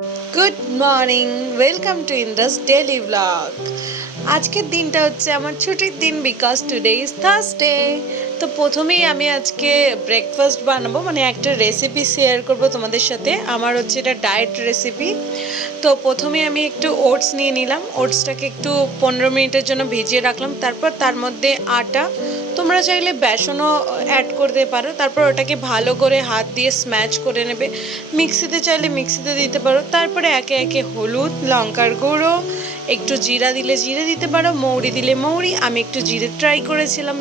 Good morning, welcome to Indus daily blog. আজকের দিনটা হচ্ছে আমার ছুটির দিন, বিকজ টুডে ইজ থার্সডে। তো প্রথমেই আমি আজকে ব্রেকফাস্ট বানাবো, মানে একটা রেসিপি শেয়ার করব তোমাদের সাথে। আমার হচ্ছে এটা ডায়েট রেসিপি। তো প্রথমে আমি একটু ওটস নিয়ে নিলাম, ওটসটাকে একটু 15 মিনিটের জন্য ভিজিয়ে রাখলাম। তারপর তার মধ্যে আটা, তোমরা চাইলে বেসনও অ্যাড করতে পারো। তারপর ওটাকে ভালো করে হাত দিয়ে স্ম্যাশ করে নেবে। মিক্সিতে চাইলে মিক্সিতে দিতে পারো। তারপরে একে একে হলুদ, লঙ্কার গুঁড়ো, একটু জিরা দিলে জিরে দিতে পারো, মৌরি দিলে মৌরি। আমি একটু জিরে ট্রাই করেছিলাম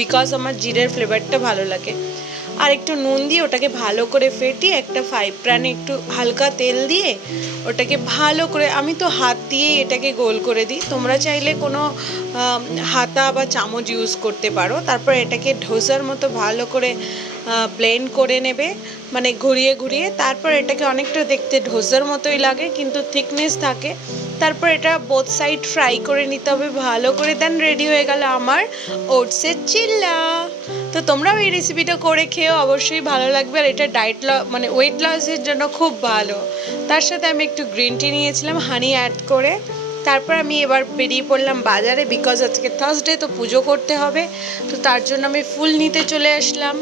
বিকজ আমার জিরের ফ্লেভারটা ভালো লাগে। আর একটু নুন দিয়ে ওটাকে ভালো করে ফেটিয়ে একটা ফ্রাই প্যানে একটু হালকা তেল দিয়ে ওটাকে ভালো করে, আমি তো হাত দিয়েই এটাকে গোল করে দিই, তোমরা চাইলে কোনো হাতা বা চামচ ইউজ করতে পারো। তারপর এটাকে ডোসার মতো ভালো করে ব্লেন্ড করে নেবে, মানে ঘুরিয়ে ঘুরিয়ে। তারপর এটাকে অনেকটা দেখতে ডোসার মতোই লাগে, কিন্তু থিকনেস থাকে। তারপর এটা বোথ সাইড ফ্রাই করে নিতে হবে ভালো করে। দেন রেডি হয়ে গেল আমার ওটসের চিল্লা। তো তোমরাও এই রেসিপিটা করে খেয়েও, অবশ্যই ভালো লাগবে। আর এটা মানে ওয়েট লসের জন্য খুব ভালো। তার সাথে আমি একটু গ্রিন টি নিয়েছিলাম হানি অ্যাড করে। তারপর আমি এবার বেরিয়ে পড়লাম বাজারে, বিকজ আজকে থার্সডে, তো পুজো করতে হবে। তো তার জন্য আমি ফুল নিতে চলে আসলাম।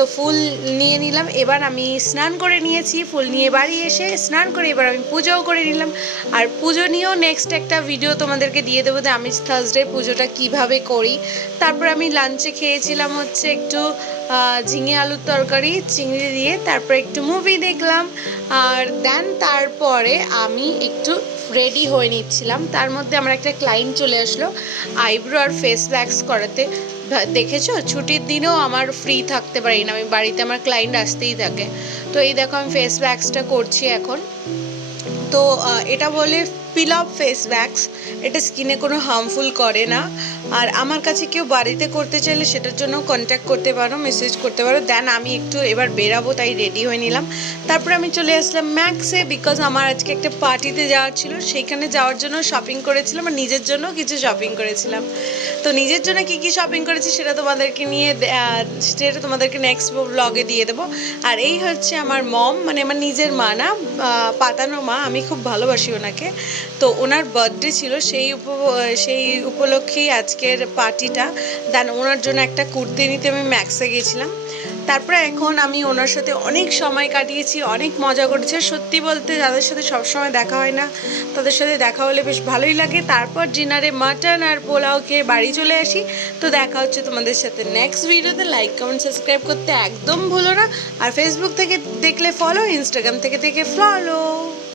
তো ফুল নিয়ে নিলাম। এবার আমি স্নান করে নিয়েছি, ফুল নিয়ে বাড়ি এসে স্নান করে এবার আমি পুজোও করে নিলাম। আর পুজো নিয়েও নেক্সট একটা ভিডিও তোমাদেরকে দিয়ে দেবো যে আমি থার্সডে পুজোটা কিভাবে করি। তারপর আমি লাঞ্চে খেয়েছিলাম হচ্ছে একটু ঝিঙে আলুর তরকারি চিংড়ি দিয়ে। তারপর একটু মুভি দেখলাম। আর দেন তারপরে আমি একটু রেডি হয়ে নিচ্ছিলাম। তার মধ্যে আমার একটা ক্লায়েন্ট চলে আসলো আইব্রো আর ফেস ওয়্যাক্স করাতে। দেখেছো, ছুটির দিনেও আমার ফ্রি থাকতে পারি না, আমি বাড়িতে আমার ক্লায়েন্ট আসতেই থাকে। তো এই দেখো আমি ফেস ওয়্যাক্সটা করছি এখন। তো এটা বলে পিল অফ ফেস ওয়্যাক্স, এটা স্কিনে কোনো হার্মফুল করে না। আর আমার কাছে কেউ বাড়িতে করতে চাইলে সেটার জন্য কন্ট্যাক্ট করতে পারো, মেসেজ করতে পারো। দেন আমি একটু এবার বেরাবো, তাই রেডি হয়ে নিলাম। তারপরে আমি চলে আসলাম ম্যাক্সে, বিকজ আমার আজকে একটা পার্টিতে যাওয়ার ছিল, সেইখানে যাওয়ার জন্য শপিং করেছিলাম। আর নিজের জন্য কিছু শপিং করেছিলাম। তো নিজের জন্য কি কি শপিং করেছি সেটা তোমাদেরকে নেক্সট ব্লগে দিয়ে দেবো। আর এই হচ্ছে আমার মম, মানে আমার নিজের মা না, পাতানো মা, আমি খুব ভালোবাসি ওনাকে। তো ওনার বার্থডে ছিল, সেই উপলক্ষেই আজকের পার্টিটা। দেন ওনার জন্য একটা কুর্তি নিতে আমি ম্যাক্সে গেছিলাম। তারপরে এখন আমি ওনার সাথে অনেক সময় কাটিয়েছি, অনেক মজা করেছি। সত্যি বলতে যাদের সাথে সবসময় দেখা হয় না, তাদের সাথে দেখা হলে বেশ ভালোই লাগে। তারপর ডিনারে মাটন আর পোলাও খেয়ে বাড়ি চলে আসি। তো দেখা হচ্ছে তোমাদের সাথে নেক্সট ভিডিওতে। লাইক কমেন্ট সাবস্ক্রাইব করতে একদম ভুলো না। আর ফেসবুক থেকে দেখলে ফলো, ইনস্টাগ্রাম থেকে ফলো।